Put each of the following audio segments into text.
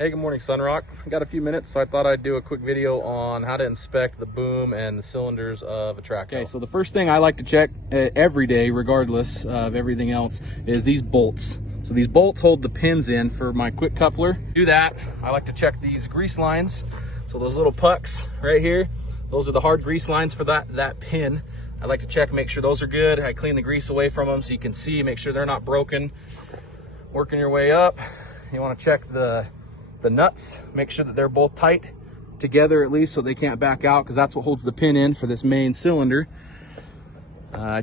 Hey, good morning, Sunrock. I got a few minutes, so I thought I'd do a quick video on how to inspect the boom and the cylinders of a track. Okay, so the first thing I like to check every day, regardless of everything else, is these bolts. So these bolts hold the pins in for my quick coupler. To do that, I like to check these grease lines. So those little pucks right here, those are the hard grease lines for that pin. I like to check, make sure those are good. I clean the grease away from them so you can see, make sure they're not broken. Working your way up, you want to check the nuts, make sure that they're both tight together at least so they can't back out, because that's what holds the pin in for this main cylinder.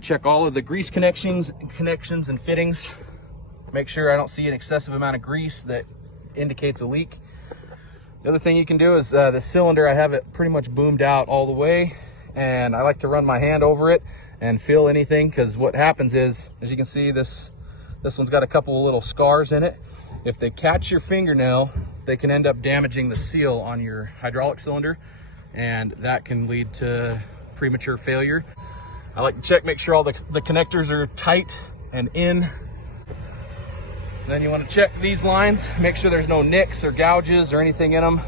Check all of the grease connections and fittings. Make sure I don't see an excessive amount of grease that indicates a leak. The other thing you can do is the cylinder, I have it pretty much boomed out all the way, and I like to run my hand over it and feel anything, because what happens is, as you can see, this one's got a couple of little scars in it. If they catch your fingernail, they can end up damaging the seal on your hydraulic cylinder, and that can lead to premature failure. I like to check, make sure all the connectors are tight and in. And then you want to check these lines, make sure there's no nicks or gouges or anything in them.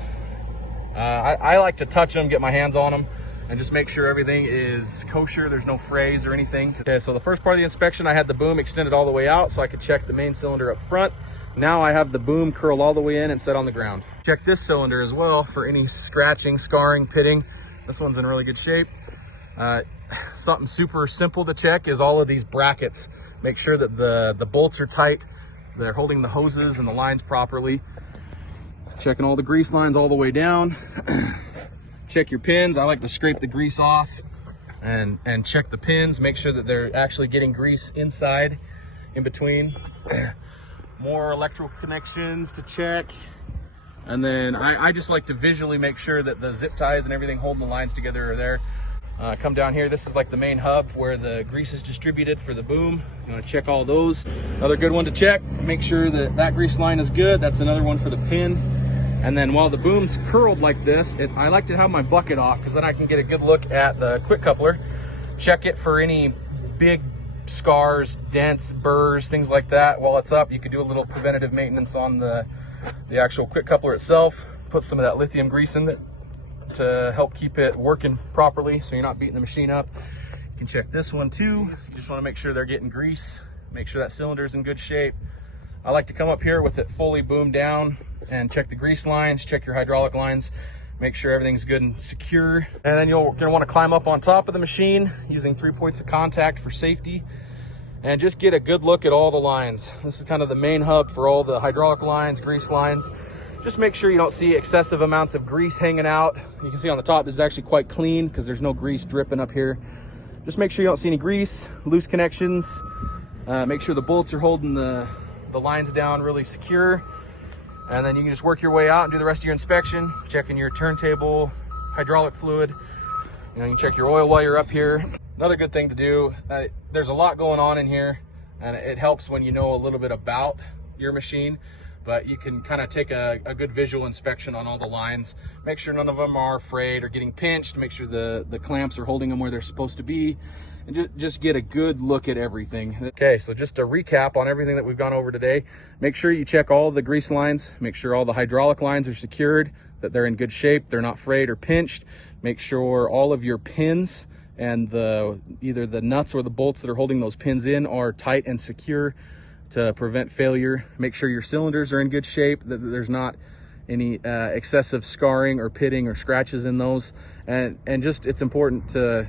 I like to touch them, get my hands on them, and just make sure everything is kosher, there's no frays or anything. Okay, so the first part of the inspection, I had the boom extended all the way out so I could check the main cylinder up front. Now I have the boom curled all the way in and set on the ground. Check this cylinder as well for any scratching, scarring, pitting. This one's in really good shape. Something super simple to check is all of these brackets. Make sure that the bolts are tight, they're holding the hoses and the lines properly. Checking all the grease lines all the way down. Check your pins. I like to scrape the grease off and check the pins, make sure that they're actually getting grease inside, in between. More electrical connections to check. And then I just like to visually make sure that the zip ties and everything holding the lines together are there. Come down here, this is like the main hub where the grease is distributed for the boom. You want to check all those. Another good one to check, make sure that grease line is good. That's another one for the pin. And then while the boom's curled like this, I like to have my bucket off, because then I can get a good look at the quick coupler, check it for any big scars, dents, burrs, things like that. While it's up, you could do a little preventative maintenance on the actual quick coupler itself. Put some of that lithium grease in it to help keep it working properly so you're not beating the machine up. You can check this one too. You just want to make sure they're getting grease, make sure that cylinder's in good shape. I like to come up here with it fully boomed down and check the grease lines, check your hydraulic lines, make sure everything's good and secure. And then you're gonna want to climb up on top of the machine using 3 points of contact for safety, and just get a good look at all the lines. This is kind of the main hub for all the hydraulic lines, grease lines. Just make sure you don't see excessive amounts of grease hanging out. You can see on the top, this is actually quite clean because there's no grease dripping up here. Just make sure you don't see any grease, loose connections. Make sure the bolts are holding the lines down really secure. And then you can just work your way out and do the rest of your inspection, checking your turntable, hydraulic fluid. You can check your oil while you're up here. Another good thing to do, there's a lot going on in here, and it helps when you know a little bit about your machine, but you can kind of take a good visual inspection on all the lines. Make sure none of them are frayed or getting pinched, make sure the clamps are holding them where they're supposed to be, and just get a good look at everything. Okay, so just a recap on everything that we've gone over today. Make sure you check all the grease lines, make sure all the hydraulic lines are secured, that they're in good shape, they're not frayed or pinched. Make sure all of your pins and either the nuts or the bolts that are holding those pins in are tight and secure to prevent failure. Make sure your cylinders are in good shape, that there's not any excessive scarring or pitting or scratches in those. And just, it's important to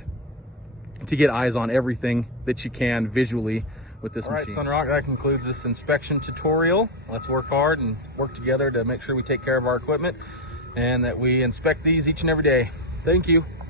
get eyes on everything that you can visually with this machine. All right, Sunrock, that concludes this inspection tutorial. Let's work hard and work together to make sure we take care of our equipment and that we inspect these each and every day. Thank you.